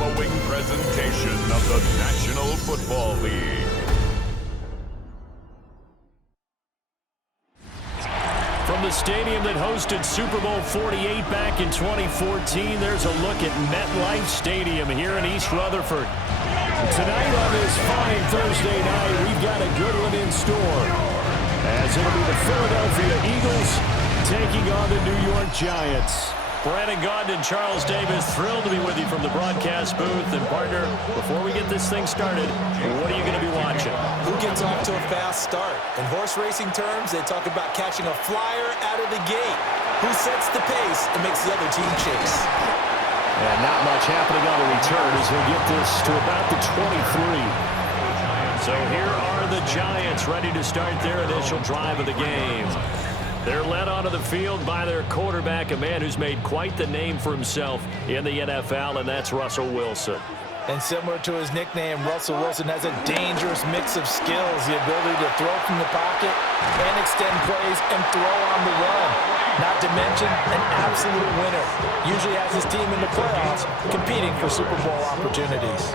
elbowing presentation of the National Football League. From the stadium that hosted Super Bowl 48 back in 2014, there's a look at MetLife Stadium here in East Rutherford. Tonight on this fine Thursday night, we've got a good one in store, as it'll be the Philadelphia Eagles taking on the New York Giants. Brandon Gaudin and Charles Davis, thrilled to be with you from the broadcast booth. And partner, before we get this thing started, what are you going to be watching? Who gets off to a fast start? In horse racing terms, they talk about catching a flyer out of the gate. Who sets the pace and makes the other team chase? And not much happening on the return as he'll get this to about the 23. So here are the Giants ready to start their initial drive of the game. They're led onto the field by their quarterback, a man who's made quite the name for himself in the NFL, and that's Russell Wilson. And similar to his nickname, Russell Wilson has a dangerous mix of skills, the ability to throw from the pocket and extend plays and throw on the run. Not to mention an absolute winner. Usually has his team in the playoffs competing for Super Bowl opportunities.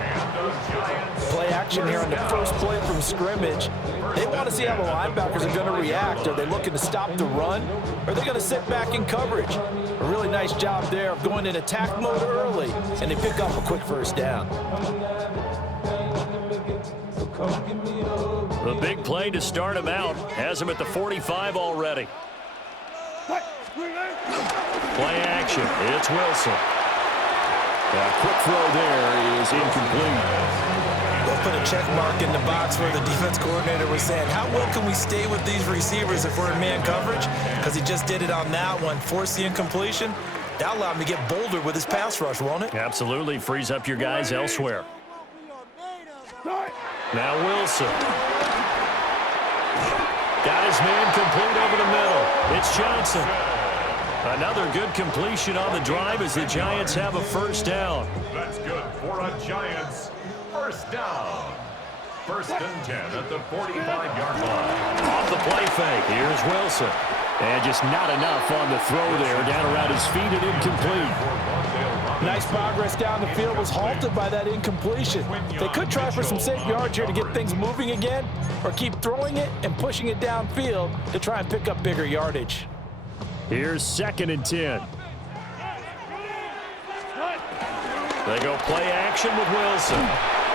Play action here on the first play from scrimmage. They want to see how the linebackers are going to react. Are they looking to stop the run? Or are they going to sit back in coverage? A really nice job there of going in attack mode early, and they pick up a quick first down. The big play to start him out has him at the 45 already. Play action. It's Wilson. A quick throw there is incomplete. They'll put a check mark in the box where the defense coordinator was saying, how well can we stay with these receivers if we're in man coverage? Because he just did it on that one, forced the incompletion. That allowed him to get bolder with his pass rush, won't it? Absolutely. Frees up your guys elsewhere. Now Wilson. Got his man complete over the middle. It's Johnson. Another good completion on the drive as the Giants have a first down. That's good for a Giants first down. First and 10 at the 45-yard line. Off the play fake. Here's Wilson. And just not enough on the throw there. Down around his feet and incomplete. Nice progress down the field was halted by that incompletion. They could try for some safe yards here to get things moving again, or keep throwing it and pushing it downfield to try and pick up bigger yardage. Here's 2nd and 10. They go play action with Wilson.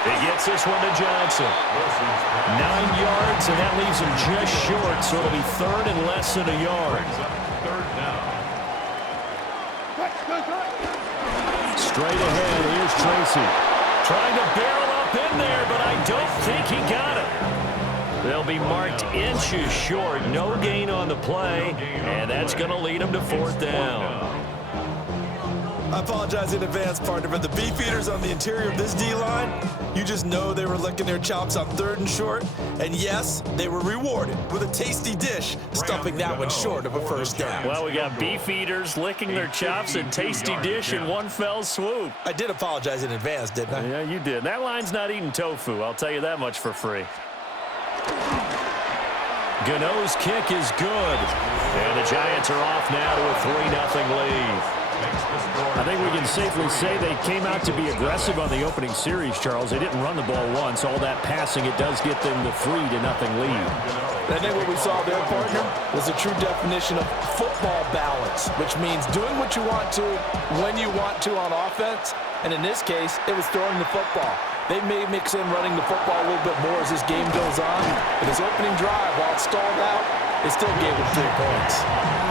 He gets this one to Johnson. 9 yards, and that leaves him just short, so it'll be 3rd and less than a yard. Straight ahead, here's Tracy. Trying to barrel up in there, but I don't think he got it. They'll be marked inches short. No gain on the play, and that's going to lead them to 4th down. I apologize in advance, partner, but the beefeaters on the interior of this D-line, you just know they were licking their chops on 3rd and short. And yes, they were rewarded with a tasty dish, stuffing that one short of a first down. Well, we got beefeaters licking their chops and tasty dish in one fell swoop. I did apologize in advance, didn't I? Yeah, you did. That line's not eating tofu, I'll tell you that much for free. Gano's kick is good. And the Giants are off now to a 3-0 lead. I think we can safely say they came out to be aggressive on the opening series, Charles. They didn't run the ball once. All that passing, it does get them the 3-0 lead. I think what we saw there, partner, was a true definition of football balance, which means doing what you want to, when you want to on offense. And in this case, it was throwing the football. They may mix in running the football a little bit more as this game goes on. But this opening drive, while it stalled out, it still gave them 3 points.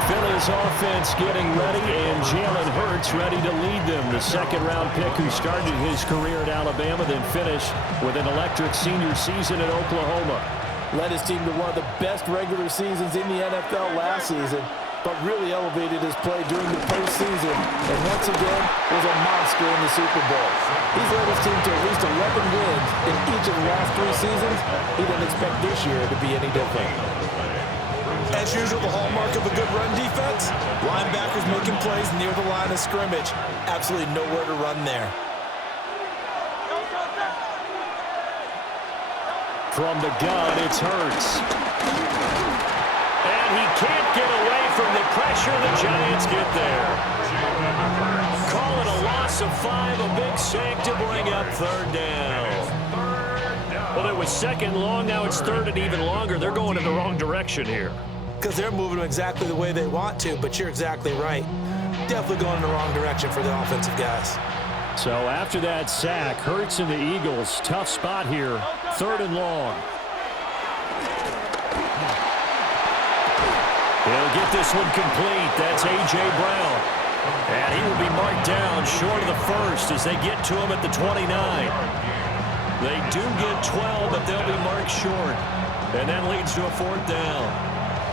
Philly's offense getting ready, and Jalen Hurts ready to lead them. The 2nd-round pick who started his career at Alabama, then finished with an electric senior season at Oklahoma. Led his team to one of the best regular seasons in the NFL last season, but really elevated his play during the postseason, and once again was a monster in the Super Bowl. He's led his team to at least 11 wins in each of the last 3 seasons. He didn't expect this year to be any different. As usual, the hallmark of a good run defense, linebackers making plays near the line of scrimmage. Absolutely nowhere to run there. From the gun, it's Hurts. And he can't get away from the pressure. The Giants get there. call it a loss of 5, a big sack to bring up third down. Well, it was second long, now it's third and even longer. They're going in the wrong direction here. Because they're moving them exactly the way they want to, but you're exactly right. Definitely going in the wrong direction for the offensive guys. So after that sack, Hurts and the Eagles, tough spot here, third and long. He'll get this one complete. That's A.J. Brown. And he will be marked down short of the first as they get to him at the 29. They do get 12, but they'll be marked short. And that leads to a fourth down.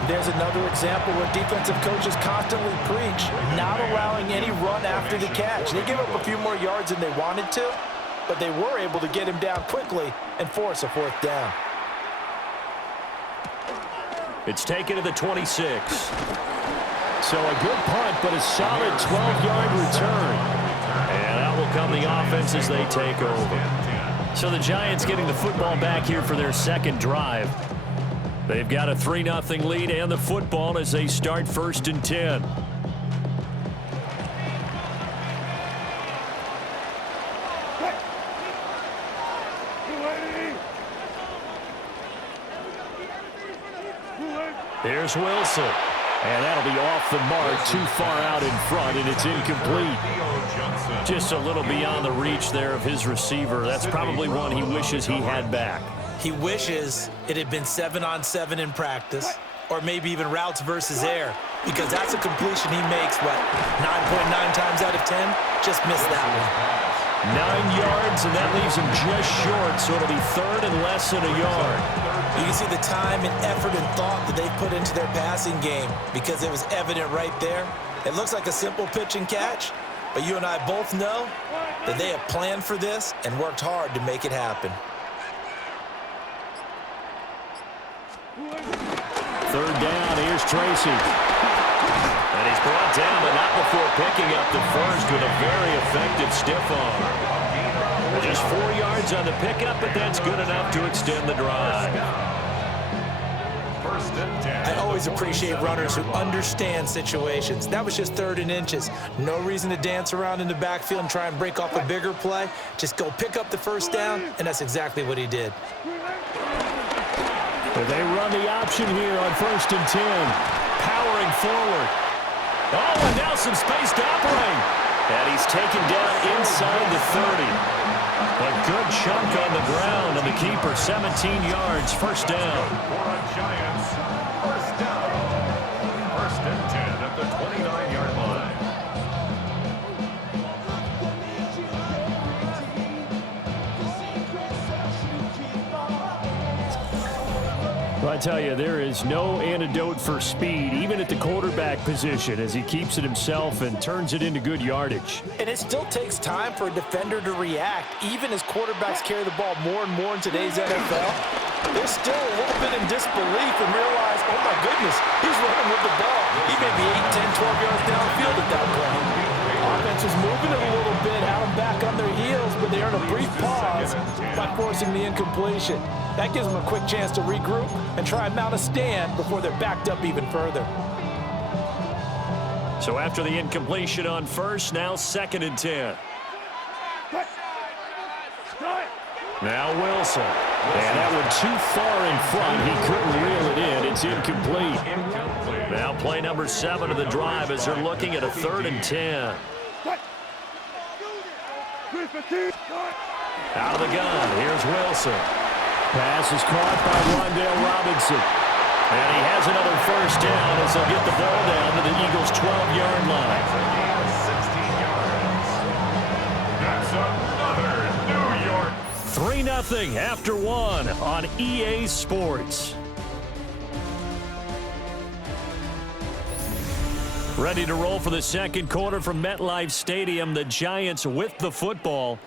There's another example where defensive coaches constantly preach not allowing any run after the catch. They give up a few more yards than they wanted to, but they were able to get him down quickly and force a fourth down. It's taken to the 26. So a good punt, but a solid 12-yard return. And out will come the offense as they take over. So the Giants getting the football back here for their second drive. They've got a 3-0 lead and the football as they start first and 10. Here's Wilson. And that'll be off the mark, too far out in front, and it's incomplete. Just a little beyond the reach there of his receiver. That's probably one he wishes he had back. He wishes it had been 7-on-7 in practice, or maybe even routes versus air, because that's a completion he makes, 9.9 times out of 10? Just missed that one. 9 yards, and that leaves him just short, so it'll be third and less than a yard. You can see the time and effort and thought that they put into their passing game because it was evident right there. It looks like a simple pitch and catch, but you and I both know that they have planned for this and worked hard to make it happen. Third down, here's Tracy. And he's brought down, but not before picking up the first with a very effective stiff arm. Just 4 yards on the pickup, but that's good enough to extend the drive. I always appreciate runners who understand situations. That was just third and inches. No reason to dance around in the backfield and try and break off a bigger play. Just go pick up the first down, and that's exactly what he did. But they run the option here on first and 10. Powering forward. Oh, and now some space to operate. And he's taken down inside the 30. A good chunk on the ground, and the keeper 17 yards, first down. Giants, first down. First and 10 at the 29-yard line. Well, I tell you, there is no antidote for speed, even at the quarterback position, as he keeps it himself and turns it into good yardage. And it still takes time for a defender to react, even as quarterbacks carry the ball more and more in today's NFL. They're still a little bit in disbelief and realize, oh my goodness, he's running with the ball. He may be 8, 10, 12 yards downfield at that point. Offense is moving it a little bit, out and back on their heels, but they earn a brief pause by forcing the incompletion. That gives them a quick chance to regroup and try and mount a stand before they're backed up even further. So after the incompletion on first, now second and 10. Now Wilson. And that one too far in front. He couldn't reel it in. It's incomplete. Now play number 7 of the drive as they're looking at a third and 10. Out of the gun. Here's Wilson. Pass is caught by Rondale Robinson. And he has another first down as they'll get the ball down to the Eagles' 12-yard line. 16 yards. That's another New York. 3-0 after 1 on EA Sports. Ready to roll for the second quarter from MetLife Stadium. The Giants with the football.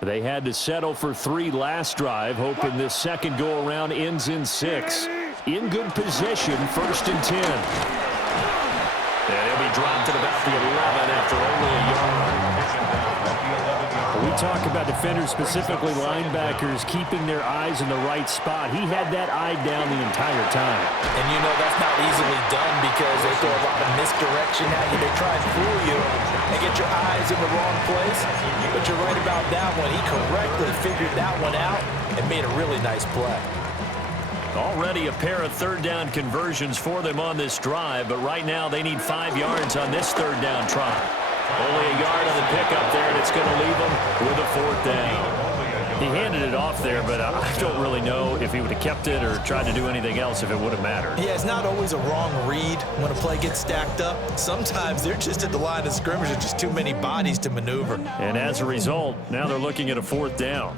They had to settle for 3 last drive, hoping this second go-around ends in 6. In good position, first and 10. And he'll be dropped at about the 11 after only a yard. We talk about defenders, specifically linebackers, keeping their eyes in the right spot. He had that eye down the entire time. And you know that's not easily done because they throw a lot of misdirection at you. They try and fool you and get your eyes in the wrong place. But you're right about that one. He correctly figured that one out and made a really nice play. Already a pair of third down conversions for them on this drive, but right now they need 5 yards on this third down try. Only a yard on the pickup there, and it's going to leave them with a 4th down. He handed it off there, but I don't really know if he would have kept it or tried to do anything else if it would have mattered. Yeah, it's not always a wrong read when a play gets stacked up. Sometimes they're just at the line of scrimmage and just too many bodies to maneuver. And as a result, now they're looking at a 4th down.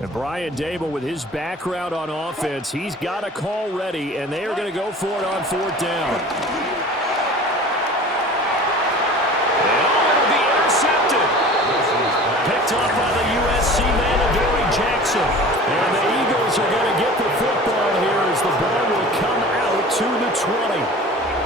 And Brian Dable, with his background on offense, he's got a call ready, and they are going to go for it on 4th down. Picked off by the USC man, Adoree Jackson. And the Eagles are going to get the football here as the ball will come out to the 20.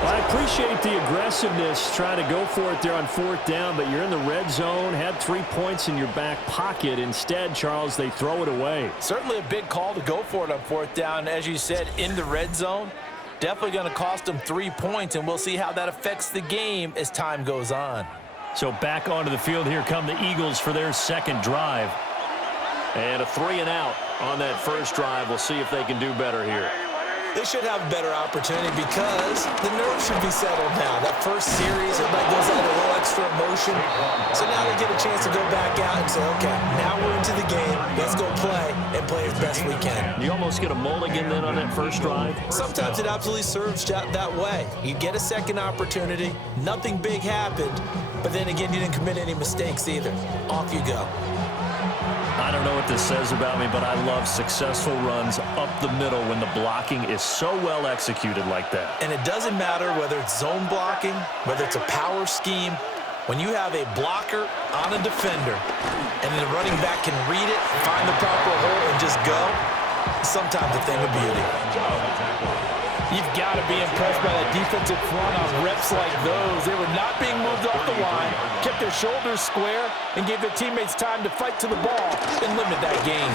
Well, I appreciate the aggressiveness trying to go for it there on 4th down, but you're in the red zone, had 3 points in your back pocket. Instead, Charles, they throw it away. Certainly a big call to go for it on 4th down. As you said, in the red zone, definitely going to cost them 3 points, and we'll see how that affects the game as time goes on. So back onto the field, here come the Eagles for their second drive. And a 3-and-out on that first drive. We'll see if they can do better here. They should have a better opportunity because the nerves should be settled now. That first series, everybody goes out a little extra emotion. So now they get a chance to go back out and say, okay, now we're into the game. Let's go play and play as best we can. You almost get a mulligan then on that first drive? Sometimes it absolutely serves that way. You get a second opportunity. Nothing big happened. But then again, you didn't commit any mistakes either. Off you go. I don't know what this says about me, but I love successful runs up the middle when the blocking is so well executed like that. And it doesn't matter whether it's zone blocking, whether it's a power scheme. When you have a blocker on a defender and the running back can read it, find the proper hole, and just go, sometimes a thing of beauty. You've got to be impressed by that defensive front on reps like those. They were not being moved off the line, kept their shoulders square, and gave their teammates time to fight to the ball and limit that gain.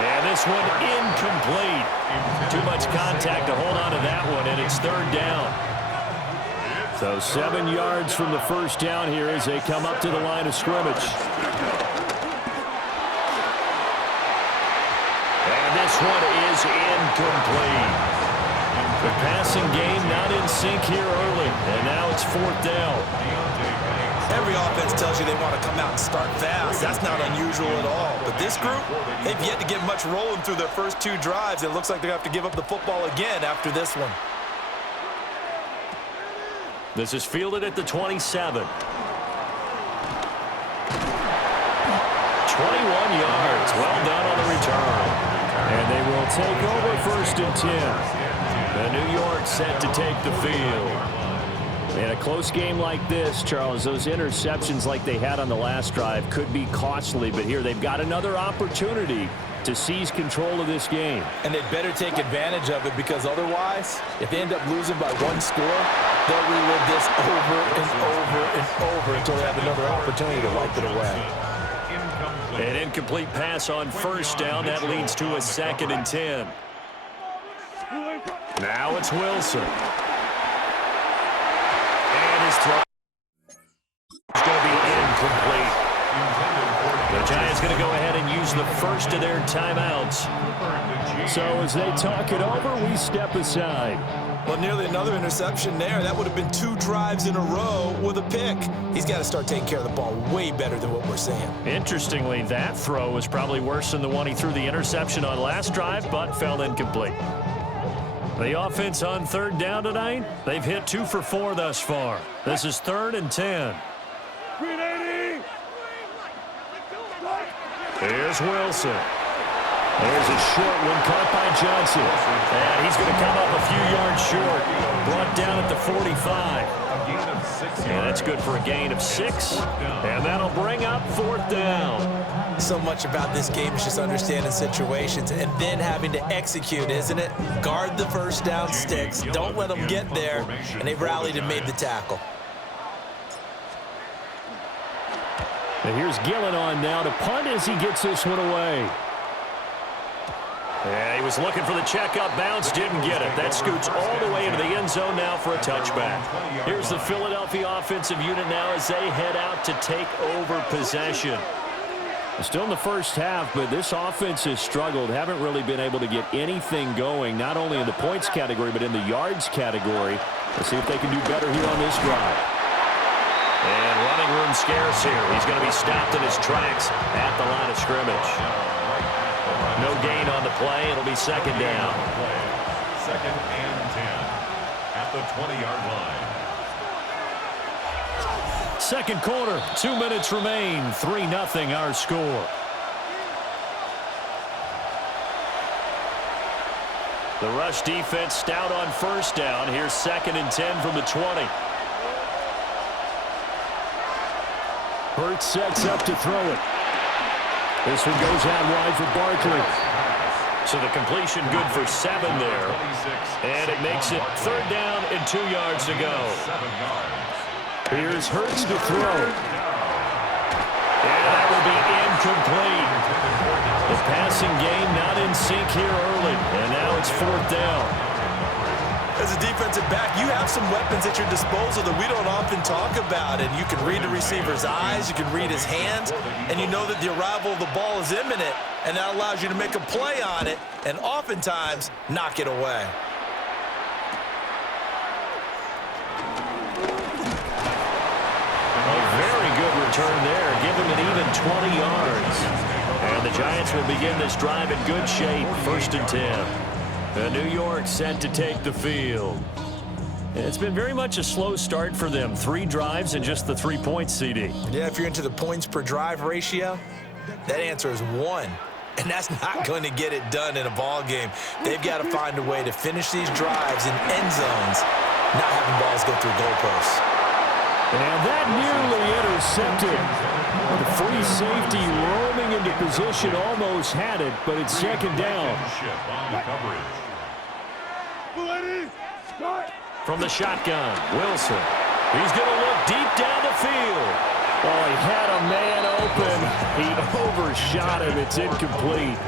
And this one incomplete. Too much contact to hold on to that one, and it's 3rd down. So 7 yards from the first down here as they come up to the line of scrimmage. And this one is incomplete. The passing game not in sync here early, and now it's 4th down. Every offense tells you they want to come out and start fast. That's not unusual at all. But this group, they've yet to get much rolling through their first 2 drives. It looks like they have to give up the football again after this one. This is fielded at the 27. 21 yards. Well done on the return. And they will take over 1st and 10. The New York set to take the field. In a close game like this, Charles, those interceptions like they had on the last drive could be costly, but here they've got another opportunity to seize control of this game. And they'd better take advantage of it because otherwise, if they end up losing by 1 score, they'll relive this over and over and over until they have another opportunity to wipe it away. An incomplete pass on 1st down. That leads to a 2nd and 10. Now it's Wilson. And his throw is going to be incomplete. The Giants going to go ahead and use the first of their timeouts. So as they talk it over, we step aside. Well, nearly another interception there. That would have been 2 drives in a row with a pick. He's got to start taking care of the ball way better than what we're seeing. Interestingly, that throw was probably worse than the one he threw the interception on last drive, but fell incomplete. The offense on 3rd down tonight, they've hit 2 for 4 thus far. This is 3rd and 10. Here's Wilson. There's a short one caught by Johnson. And he's going to come up a few yards short. Brought down at the 45. And that's good for a gain of 6. And that'll bring up 4th down. So much about this game is just understanding situations and then having to execute, isn't it? Guard the first down sticks. Don't let them get there. And they've rallied and made the tackle. And here's Gillen on now to punt as he gets this one away. Yeah, he was looking for the checkup bounce, didn't get it. That scoots all the way into the end zone now for a touchback. Here's the Philadelphia offensive unit now as they head out to take over possession. Still in the first half, but this offense has struggled. Haven't really been able to get anything going, not only in the points category, but in the yards category. Let's see if they can do better here on this drive. And running room scarce here. He's going to be stopped in his tracks at the line of scrimmage. No gain on the play. It'll be second down. Second and 10 at the 20-yard line. Second quarter, 2 minutes remain. 3-0 our score. The rush defense stout on first down. Here's second and 10 from the 20. Hurts sets up to throw it. This one goes out wide for Barkley. So the completion good for 7 there. And it makes it third down and 2 yards to go. Here's Hurts to throw. And that will be incomplete. The passing game not in sync here early. And now it's fourth down. As a defensive back, you have some weapons at your disposal that we don't often talk about. And you can read the receiver's eyes, you can read his hands, and you know that the arrival of the ball is imminent, and that allows you to make a play on it and oftentimes knock it away. A very good return there. Give him an even 20 yards. And the Giants will begin this drive in good shape. First and 10. New York set to take the field. It's been very much a slow start for them. 3 drives and just the 3 points, CD. Yeah, if you're into the points per drive ratio, that answer is 1. And that's not going to get it done in a ball game. They've got to find a way to finish these drives in end zones, not having balls go through goalposts. And that nearly intercepted. The free safety roaming into position almost had it, but it's second down. From the shotgun, Wilson. He's going to look deep down the field. Oh, he had a man open. He overshot him. It's incomplete.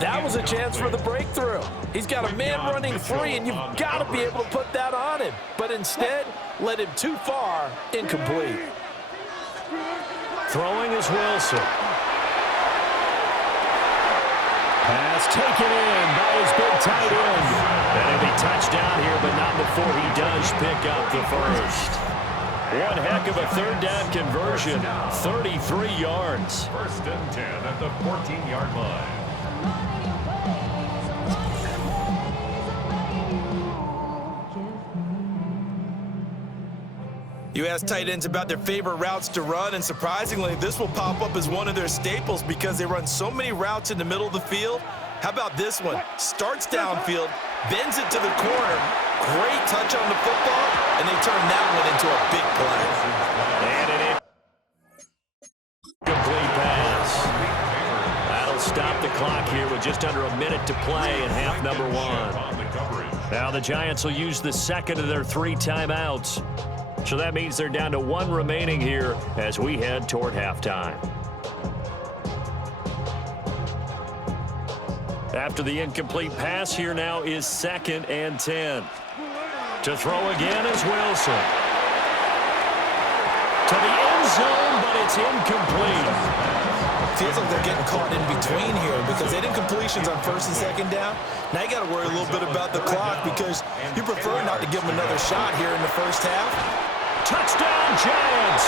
That was a chance for the breakthrough. He's got a man running free, and you've got to be able to put that on him. But instead, led him too far, incomplete. Throwing is Wilson. Pass taken in by his big tight end. And he'll be touchdown here, but not before he does pick up the first. One heck of a third down conversion. 33 yards. First and 10 at the 14-yard line. You ask tight ends about their favorite routes to run, and surprisingly, this will pop up as one of their staples because they run so many routes in the middle of the field. How about this one? Starts downfield, bends it to the corner, great touch on the football, and they turn that one into a big play. And an incomplete pass. That'll stop the clock here with just under a minute to play in half number 1. Now the Giants will use the second of their 3 timeouts. So that means they're down to 1 remaining here as we head toward halftime. After the incomplete pass, here now is second and 10. To throw again is Wilson. To the end zone, but it's incomplete. Feels like they're getting caught in between here because they did completions on first and second down. Now you got to worry a little bit about the clock because you prefer not to give them another shot here in the first half. Touchdown, Giants!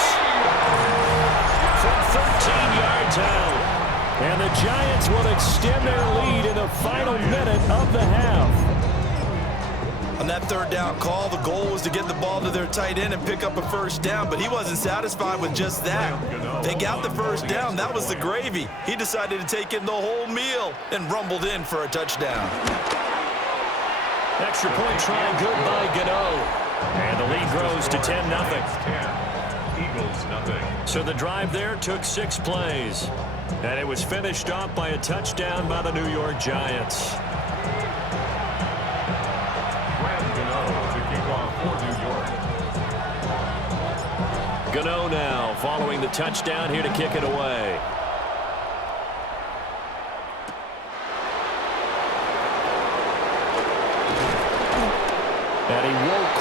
From 13 yards out. And the Giants will extend their lead in the final minute of the half. On that third down call, the goal was to get the ball to their tight end and pick up a first down, but he wasn't satisfied with just that. They got the first down. That was the gravy. He decided to take in the whole meal and rumbled in for a touchdown. Extra point try good by Gano. And the lead grows to 10-0. Eagles nothing. So the drive there took 6 plays. And it was finished off by a touchdown by the New York Giants. To kick off for New York. Gano now following the touchdown here to kick it away.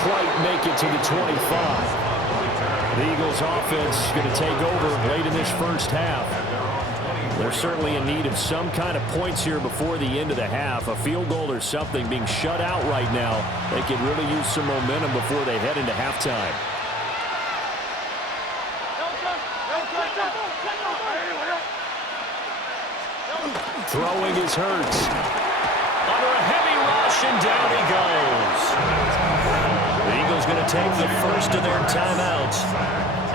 quite make it to the 25. The Eagles offense is going to take over late in this first half. They're certainly in need of some kind of points here before the end of the half. A field goal or something, being shut out right now. They could really use some momentum before they head into halftime. Throwing is Hurts. Under a heavy rush, and down he goes. The Eagles going to take the first of their timeouts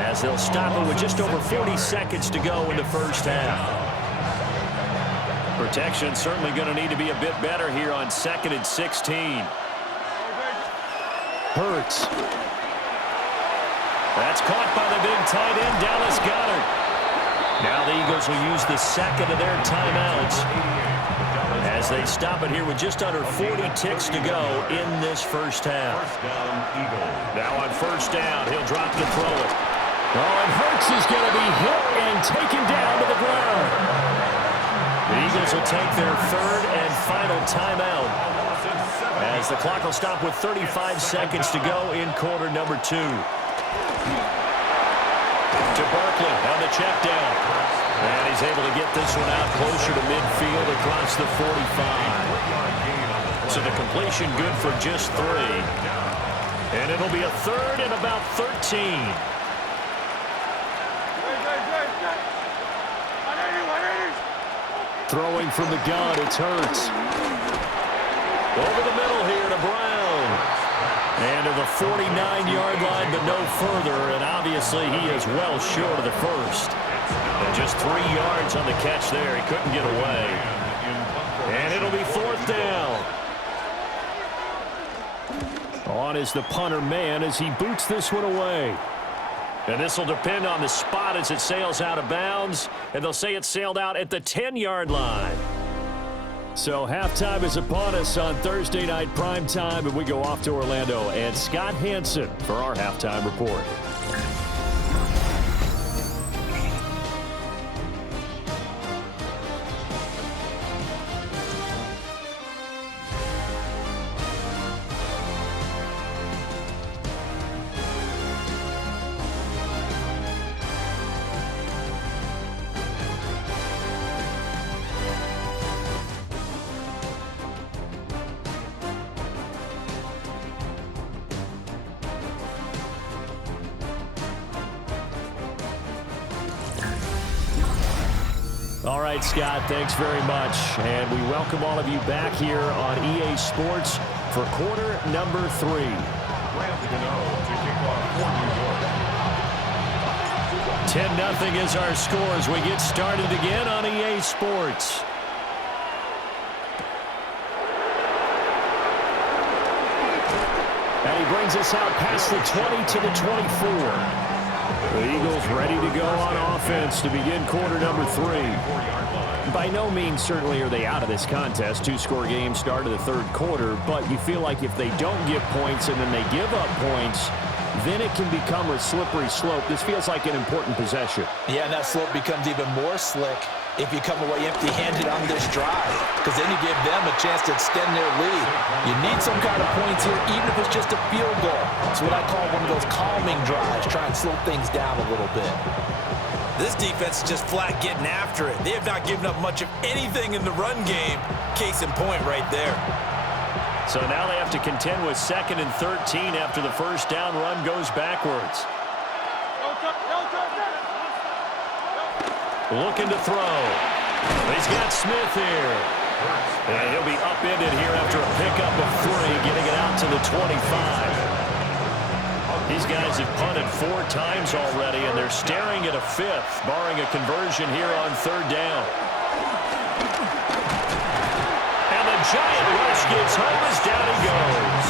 as they'll stop it with just over 40 seconds to go in the first half. Protection certainly going to need to be a bit better here on 2nd and 16. Hurts. That's caught by the big tight end, Dallas Goedert. Now the Eagles will use the second of their timeouts as they stop it here with just under 40 ticks to go in this first half. Now on first down, he'll drop to throw it. Oh, and Hurts is going to be hit and taken down to the ground. The Eagles will take their third and final timeout as the clock will stop with 35 seconds to go in quarter number 2. To Barkley on the check down. And he's able to get this one out closer to midfield across the 45. So the completion good for just 3. And it'll be a third and about 13. Throwing from the gun, it's Hurts. Over the middle here to Brown. And to the 49-yard line, but no further. And obviously, he is well short of the first. And just 3 yards on the catch there. He couldn't get away. And it'll be 4th down. On is the punter man as he boots this one away. And this will depend on the spot as it sails out of bounds. And they'll say it sailed out at the 10-yard line. So halftime is upon us on Thursday night prime time, and we go off to Orlando and Scott Hansen for our halftime report. All right, Scott, thanks very much. And we welcome all of you back here on EA Sports for quarter number 3. 10-0 is our score as we get started again on EA Sports. And he brings us out past the 20 to the 24. The Eagles ready to go on offense to begin quarter number 3. By no means certainly are they out of this contest. 2-score game start of the third quarter, but you feel like if they don't get points and then they give up points, then it can become a slippery slope. This feels like an important possession. Yeah, and that slope becomes even more slick if you come away empty-handed on this drive, because then you give them a chance to extend their lead. You need some kind of points here, even if it's just a field goal. It's what I call one of those calming drives, try and slow things down a little bit. This defense is just flat getting after it. They have not given up much of anything in the run game. Case in point right there. So now they have to contend with 2nd and 13 after the first down run goes backwards. Looking to throw. He's got Smith here. And he'll be upended here after a pickup of 3, getting it out to the 25. These guys have punted 4 times already, and they're staring at a 5th, barring a conversion here on 3rd down. And the giant rush gets home as down he goes.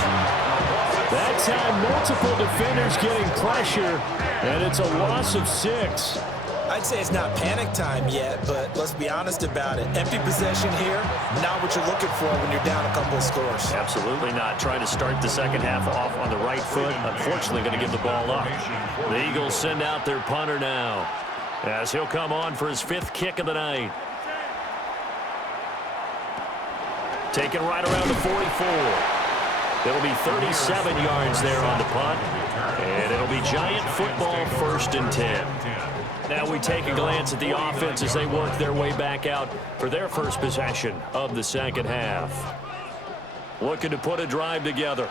That time, multiple defenders getting pressure, and it's a loss of 6. I'd say it's not panic time yet, but let's be honest about it. Empty possession here, not what you're looking for when you're down a couple of scores. Absolutely not. Trying to start the second half off on the right foot. Unfortunately, going to give the ball up. The Eagles send out their punter now, as he'll come on for his 5th kick of the night. Taken right around the 44. It'll be 37 yards there on the punt. And it'll be Giant football, 1st and 10. Now we take a glance at the offense as they work their way back out for their first possession of the second half. Looking to put a drive together.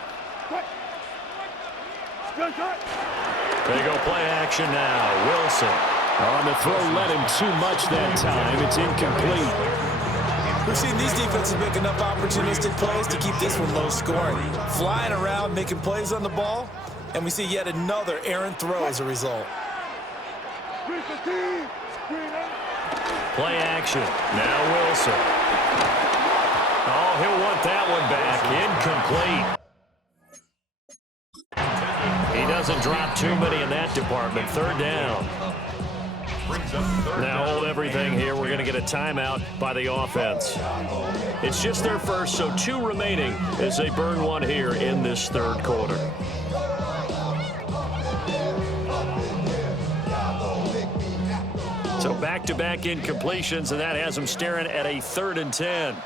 They go play action now. Wilson. On the throw, led him too much that time. It's incomplete. We've seen these defenses make enough opportunistic plays to keep this one low scoring. Flying around, making plays on the ball, and we see yet another errant throw as a result. Play action. Now Wilson. Oh, he'll want that one back. Incomplete. He doesn't drop too many in that department. 3rd down. Now hold everything here. We're going to get a timeout by the offense. It's just their first, so 2 remaining as they burn one here in this 3rd quarter. So back-to-back incompletions, and that has them staring at a 3rd and 10.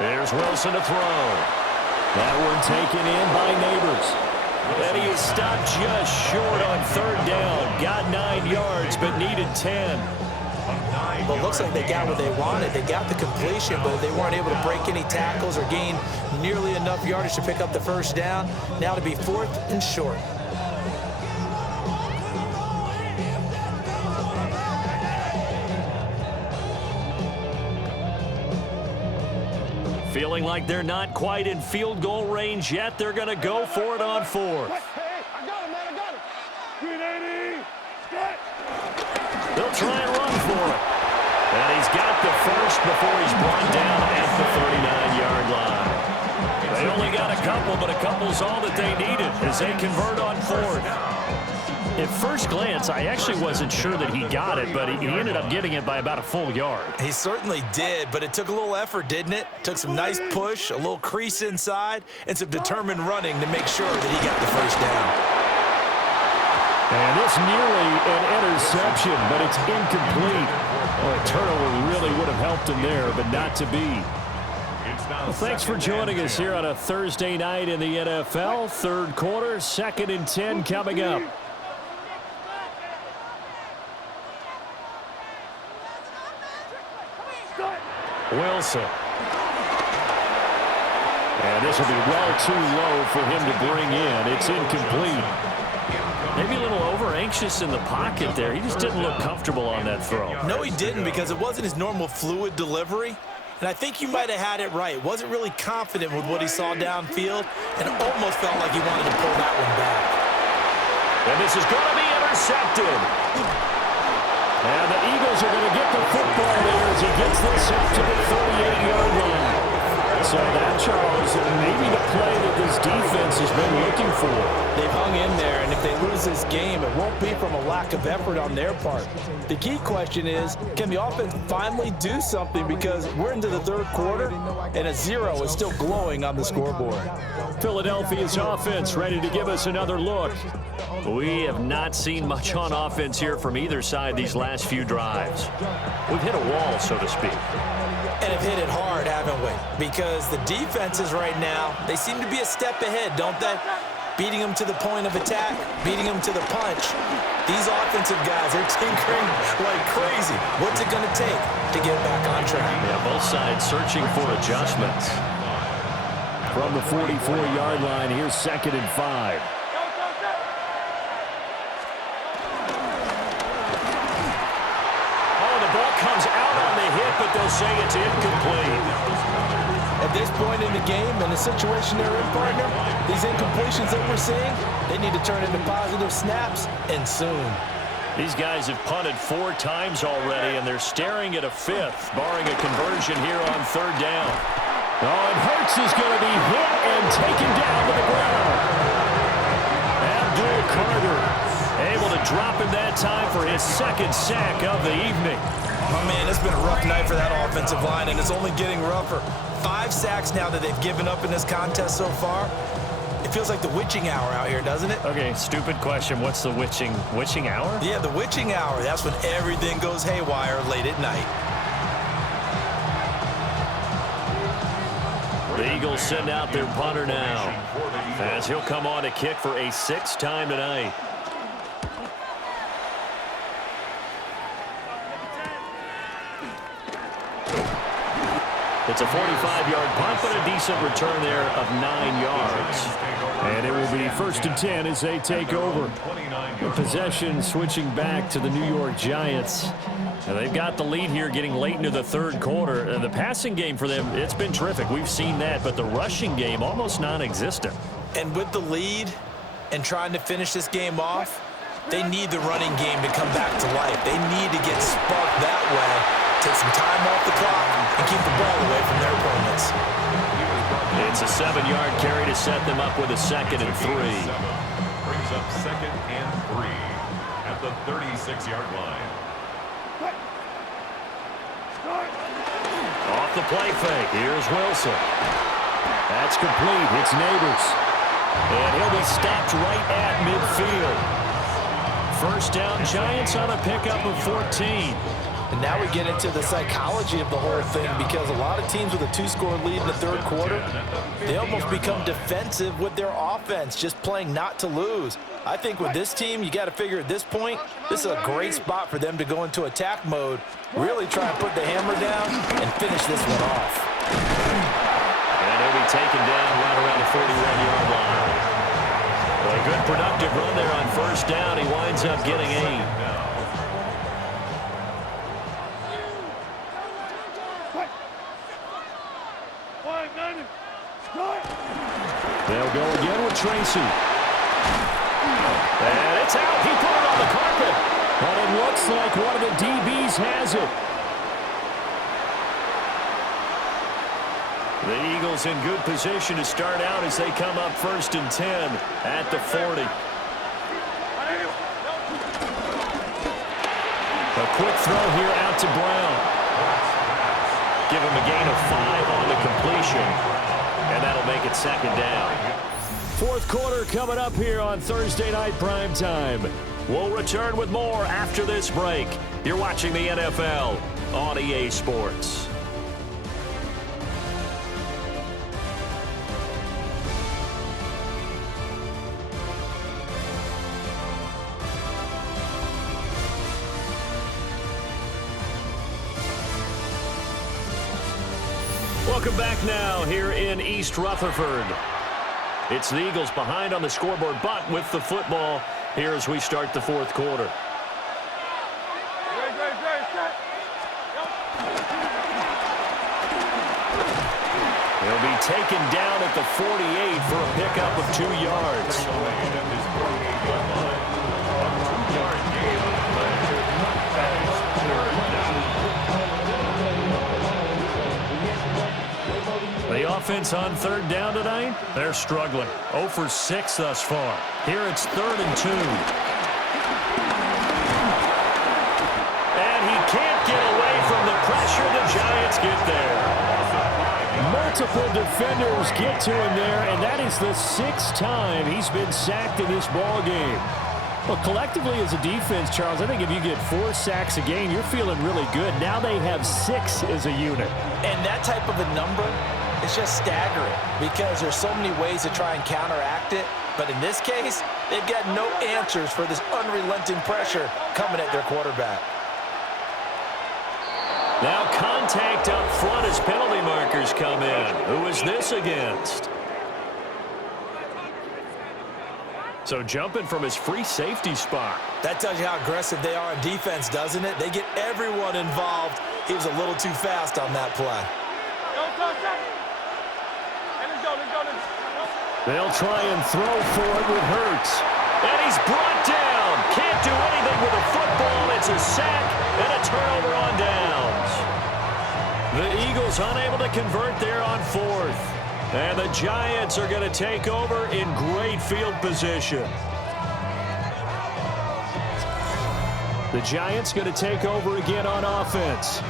There's Wilson to throw. That one taken in by Neighbors. And he is stopped just short on 3rd down. Got 9 yards, but needed 10. Well, it looks like they got what they wanted. They got the completion, but they weren't able to break any tackles or gain nearly enough yardage to pick up the 1st down. Now to be 4th and short. Feeling like they're not quite in field goal range yet. They're going to go for it on 4th. Hey, I got him, man, I got him. 380. They'll try and run for it. And he's got the first before he's brought down at the 39-yard line. They only got a couple, but a couple's all that they needed as they convert on 4th. At first glance, I actually wasn't sure that he got it, but he ended up getting it by about a full yard. He certainly did, but it took a little effort, didn't it? Took some nice push, a little crease inside, and some determined running to make sure that he got the 1st down. And it's nearly an interception, but it's incomplete. Well, a turnover really would have helped him there, but not to be. Well, thanks for joining us here on a Thursday night in the NFL. 3rd quarter, 2nd and 10 coming up. Wilson. And this will be well too low for him to bring in. It's incomplete. Maybe a little over-anxious in the pocket there. He just didn't look comfortable on that throw. No, he didn't, because it wasn't his normal fluid delivery. And I think you might have had it right. Wasn't really confident with what he saw downfield, and almost felt like he wanted to pull that one back. And this is going to be intercepted. And the Eagles are going to get the football there as he gets this up to the 38-yard line. So that, Charles, maybe the play that this defense has been looking for. They've hung in there, and if they lose this game, it won't be from a lack of effort on their part. The key question is, can the offense finally do something, because we're into the 3rd quarter, and a 0 is still glowing on the scoreboard. Philadelphia's offense ready to give us another look. We have not seen much on offense here from either side these last few drives. We've hit a wall, so to speak. And have hit it hard, haven't we? Because the defenses right now, they seem to be a step ahead, don't they? Beating them to the point of attack, beating them to the punch. These offensive guys, they're tinkering like crazy. What's it going to take to get back on track? Yeah, both sides searching for adjustments. From the 44-yard line, here's 2nd and 5. Comes out on the hit, but they'll say it's incomplete. At this point in the game and the situation they're in, partner, these incompletions that we're seeing, they need to turn into positive snaps, and soon. These guys have punted 4 times already, and they're staring at a 5th, barring a conversion here on 3rd down. Oh, and Hurts is going to be hit and taken down to the ground. Abdul Carter able to drop him that time for his 2nd sack of the evening. Oh, man, it's been a rough night for that offensive line, and it's only getting rougher. 5 sacks now that they've given up in this contest so far. It feels like the witching hour out here, doesn't it? Okay, stupid question. What's the witching hour? Yeah, the witching hour. That's when everything goes haywire late at night. The Eagles send out their punter now, as he'll come on to kick for a 6th time tonight. It's a 45-yard punt, but a decent return there of 9 yards. And it will be 1st and 10 as they take over. The possession switching back to the New York Giants. And they've got the lead here getting late into the 3rd quarter. The passing game for them, it's been terrific. We've seen that, but the rushing game almost non-existent. And with the lead and trying to finish this game off, they need the running game to come back to life. They need to get sparked that way, take some time off the clock, and keep the ball away from their opponents. It's a 7-yard carry to set them up with a 2nd and 3. Brings up 2nd and 3 at the 36-yard line. Off the play fake, here's Wilson. That's complete. It's Neighbors. And he'll be stopped right at midfield. 1st down, Giants on a pickup of 14. And now we get into the psychology of the whole thing, because a lot of teams with a 2-score lead in the 3rd quarter, they almost become defensive with their offense, just playing not to lose. I think with this team, you got to figure at this point, this is a great spot for them to go into attack mode, really try and put the hammer down and finish this one off. And he'll be taken down right around the 41-yard line. A good productive run there on 1st down. He winds up getting 8. They'll go again with Tracy. And it's out. He put it on the carpet. But it looks like one of the DBs has it. The Eagles in good position to start out as they come up 1st and 10 at the 40. A quick throw here out to Brown. Give him a gain of 5 on the completion. And that'll make it 2nd down. 4th quarter coming up here on Thursday Night Prime Time. We'll return with more after this break. You're watching the NFL on EA Sports. Welcome back now here in East Rutherford. It's the Eagles behind on the scoreboard, but with the football here as we start the 4th quarter. He'll be taken down at the 48 for a pickup of 2 yards. The offense on 3rd down tonight, they're struggling. 0 for 6 thus far. Here it's 3rd and 2. And he can't get away from the pressure. The Giants get there. Multiple defenders get to him there, and that is the 6th time he's been sacked in this ball game. Well, collectively as a defense, Charles, I think if you get 4 sacks a game, you're feeling really good. Now they have 6 as a unit. And that type of a number, it's just staggering, because there's so many ways to try and counteract it. But in this case, they've got no answers for this unrelenting pressure coming at their quarterback. Now contact up front as penalty markers come in. Who is this against? So jumping from his free safety spot. That tells you how aggressive they are on defense, doesn't it? They get everyone involved. He was a little too fast on that play. They'll try and throw for it with Hurts. And he's brought down. Can't do anything with a football. It's a sack and a turnover on downs. The Eagles unable to convert there on 4th. And the Giants are going to take over in great field position. The Giants going to take over again on offense.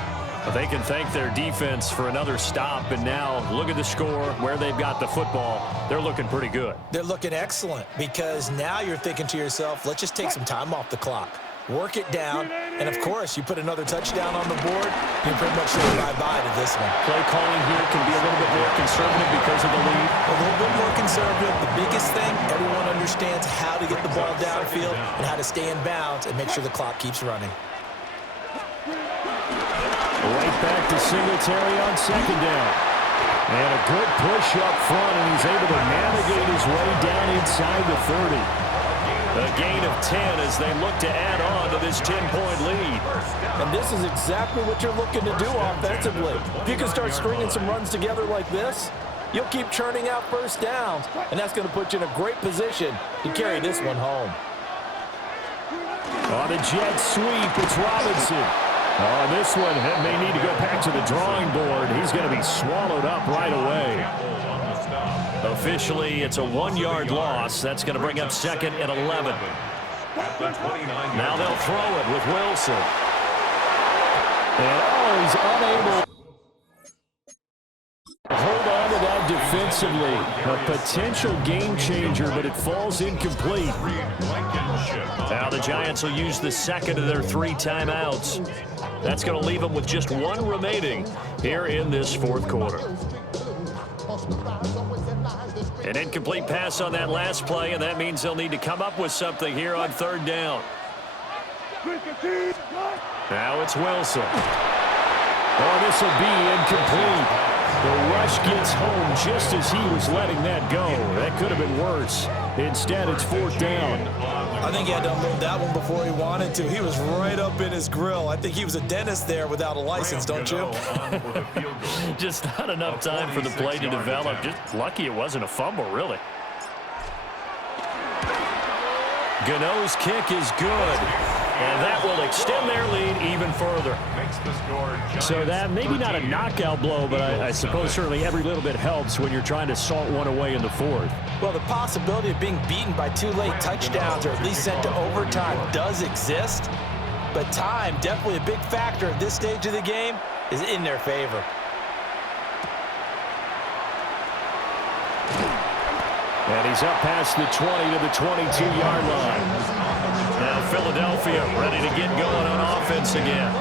They can thank their defense for another stop, and now look at the score, where they've got the football. They're looking pretty good. They're looking excellent, because now you're thinking to yourself, let's just take some time off the clock. work it down, and of course, you put another touchdown on the board, you pretty much say bye-bye to this one. Play calling here can be a little bit more conservative because of the lead. A little bit more conservative. The biggest thing, everyone understands how to get the ball downfield and how to stay in bounds and make sure the clock keeps running. Right back to Singletary on second down. And a good push up front, and he's able to navigate his way down inside the 30. A gain of 10 as they look to add on to this 10-point lead. And this is exactly what you're looking to do offensively. If you can start stringing some runs together like this, you'll keep churning out first downs, and that's going to put you in a great position to carry this one home. On a jet sweep, it's Robinson. Oh, this one may need to go back to the drawing board. He's going to be swallowed up right away. Officially, it's a 1-yard loss. That's going to bring up second and 11. Now they'll throw it with Wilson. And he's unable to hold on to that defensively. A potential game changer, but it falls incomplete. Now the Giants will use the second of their 3 timeouts. That's going to leave them with just 1 remaining here in this fourth quarter. An incomplete pass on that last play, and that means they'll need to come up with something here on third down. Now it's Wilson. Oh, this will be incomplete. The rush gets home just as he was letting that go. That could have been worse. Instead, it's fourth down. I think he had to unload that one before he wanted to. He was right up in his grill. I think he was a dentist there without a license, don't you? Just not enough time for the play to develop. Just lucky it wasn't a fumble, really. Gano's kick is good. And that will extend their lead even further. So that maybe not a knockout blow, but I suppose certainly every little bit helps when you're trying to salt one away in the fourth. Well, the possibility of being beaten by 2 late touchdowns or at least sent to overtime does exist. But time, definitely a big factor at this stage of the game, is in their favor. And he's up past the 20 to the 22-yard line. Now Philadelphia ready to get going on offense again.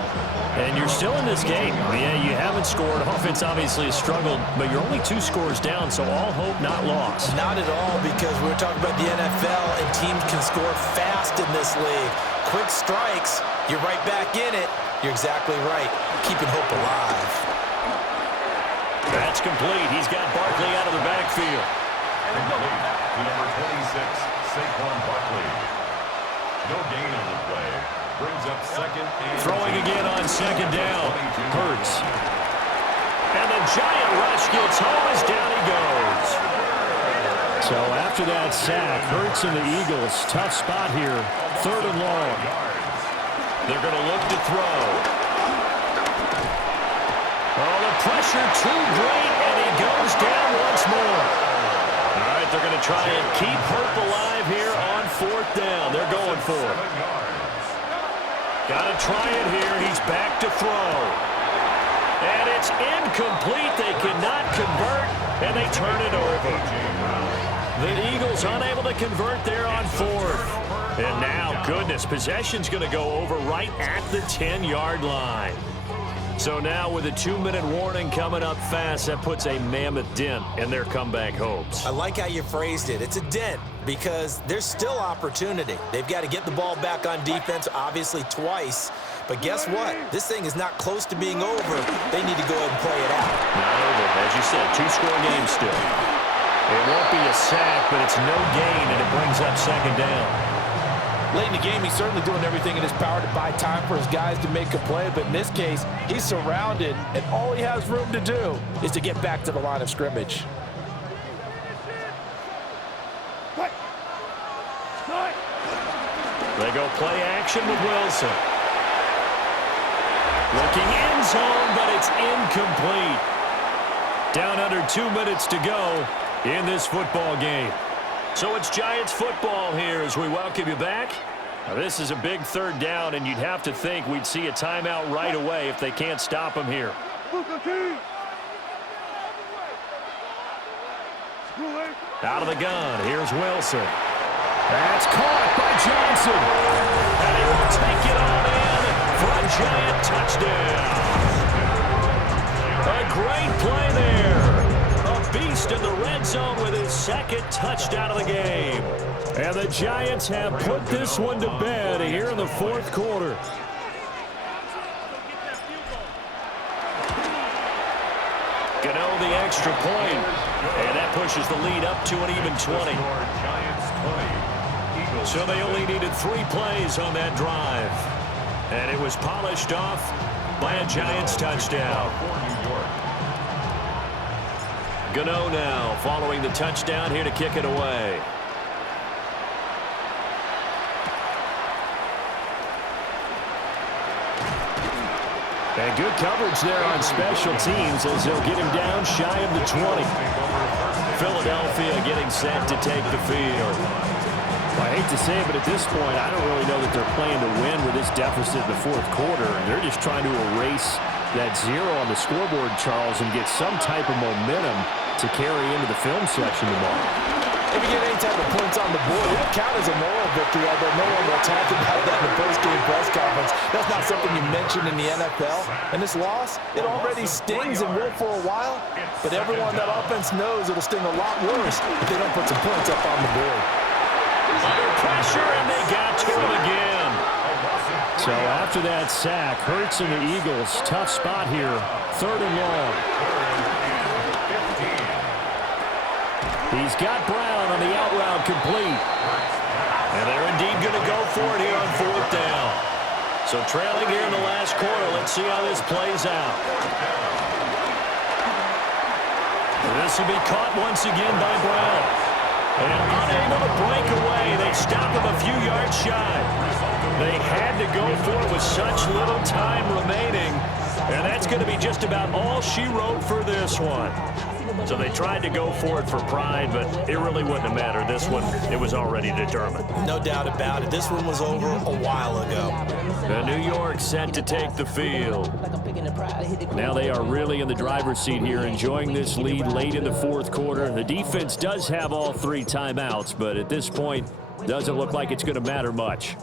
And you're still in this game. Yeah, you haven't scored. Offense obviously has struggled, but you're only 2 scores down, so all hope not lost. Not at all, because we're talking about the NFL, and teams can score fast in this league. Quick strikes, you're right back in it. You're exactly right. Keeping hope alive. That's complete. He's got Barkley out of the backfield. Complete to number 26, Saquon Barkley. No gain on the play. Brings up second and throwing again on second down. Hurts. And the giant rush gets home as down he goes. So after that sack, Hurts and the Eagles, tough spot here. Third and long. They're going to look to throw. Oh, the pressure too great, and he goes down once more. All right, they're going to try and keep hope alive here on fourth down. They're going for it. Got to try it here. He's back to throw. And it's incomplete. They cannot convert, and they turn it over. The Eagles unable to convert there on fourth. And now, goodness, possession's going to go over right at the 10-yard line. So now with a 2-minute warning coming up fast, that puts a mammoth dent in their comeback hopes. I like how you phrased it. It's a dent because there's still opportunity. They've got to get the ball back on defense, obviously twice. But guess what? This thing is not close to being over. They need to go ahead and play it out. Not over. As you said, 2-score game still. It won't be a sack, but it's no gain, and it brings up second down. Late in the game, he's certainly doing everything in his power to buy time for his guys to make a play. But in this case, he's surrounded, and all he has room to do is to get back to the line of scrimmage. They go play action with Wilson. Looking end zone, but it's incomplete. Down under 2 minutes to go in this football game. So it's Giants football here as we welcome you back. Now, this is a big third down, and you'd have to think we'd see a timeout right away if they can't stop him here. Out of the gun, here's Wilson. That's caught by Johnson. And he will take it on in for a Giant touchdown. A great play there. A beast in the red zone with his second touchdown of the game. And the Giants have put this one to bed here in the fourth quarter. Gano the extra point. And that pushes the lead up to an even 20. So they only needed 3 plays on that drive. And it was polished off by a Giants touchdown. Gano now following the touchdown here to kick it away. And good coverage there on special teams as they'll get him down shy of the 20. Philadelphia getting set to take the field. Well, I hate to say it, but at this point, I don't really know that they're playing to win with this deficit in the fourth quarter. They're just trying to erase that 0 on the scoreboard, Charles, and get some type of momentum to carry into the film section tomorrow. If you get any type of points on the board, it'll count as a moral victory, although no one will talk about that in the post-game press conference. That's not something you mentioned in the NFL. And this loss, it already stings and will for a while, but everyone on that offense knows it'll sting a lot worse if they don't put some points up on the board. Under pressure, and they got to him again. So after that sack, Hurts and the Eagles, tough spot here, 3rd and long. He's got Brown on the out route complete. And they're indeed going to go for it here on 4th down. So trailing here in the last quarter, let's see how this plays out. This will be caught once again by Brown. And unable to break away, they stop him a few yards shy. They had to go for it with such little time remaining. And that's going to be just about all she wrote for this one. So they tried to go for it for pride, but it really wouldn't have mattered. This one, it was already determined. No doubt about it. This one was over a while ago. The New York set to take the field. Now they are really in the driver's seat here, enjoying this lead late in the fourth quarter. The defense does have all 3 timeouts, but at this point, doesn't look like it's going to matter much.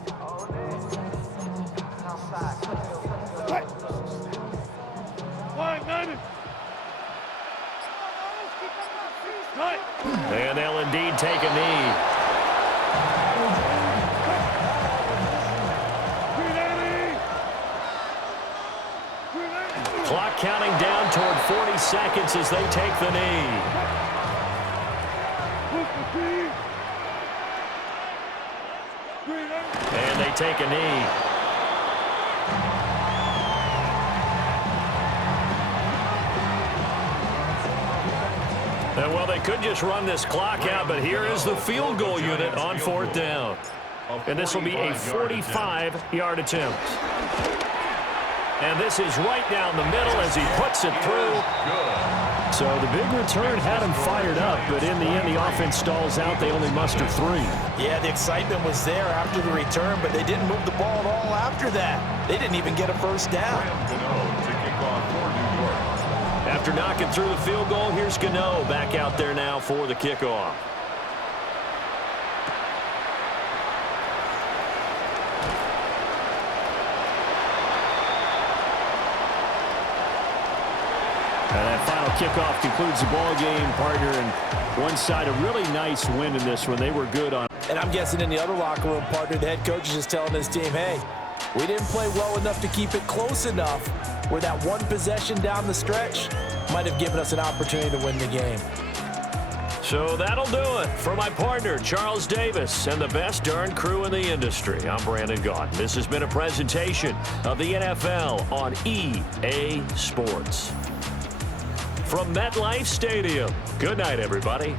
And they'll indeed take a knee. Clock counting down toward 40 seconds as they take the knee. And they take a knee. And well, they could just run this clock out, but here is the field goal unit on 4th down. And this will be a 45-yard attempt. And this is right down the middle as he puts it through. So the big return had him fired up, but in the end, the offense stalls out. They only muster 3. Yeah, the excitement was there after the return, but they didn't move the ball at all after that. They didn't even get a first down. After knocking through the field goal, here's Gano back out there now for the kickoff. And that final kickoff concludes the ball game, partner. And one side, a really nice win in this one. They were good on. And I'm guessing in the other locker room, partner, the head coach is just telling his team, hey, we didn't play well enough to keep it close enough where that one possession down the stretch might have given us an opportunity to win the game. So that'll do it for my partner, Charles Davis, and the best darn crew in the industry. I'm Brandon Gaudin. This has been a presentation of the NFL on EA Sports. From MetLife Stadium, good night, everybody.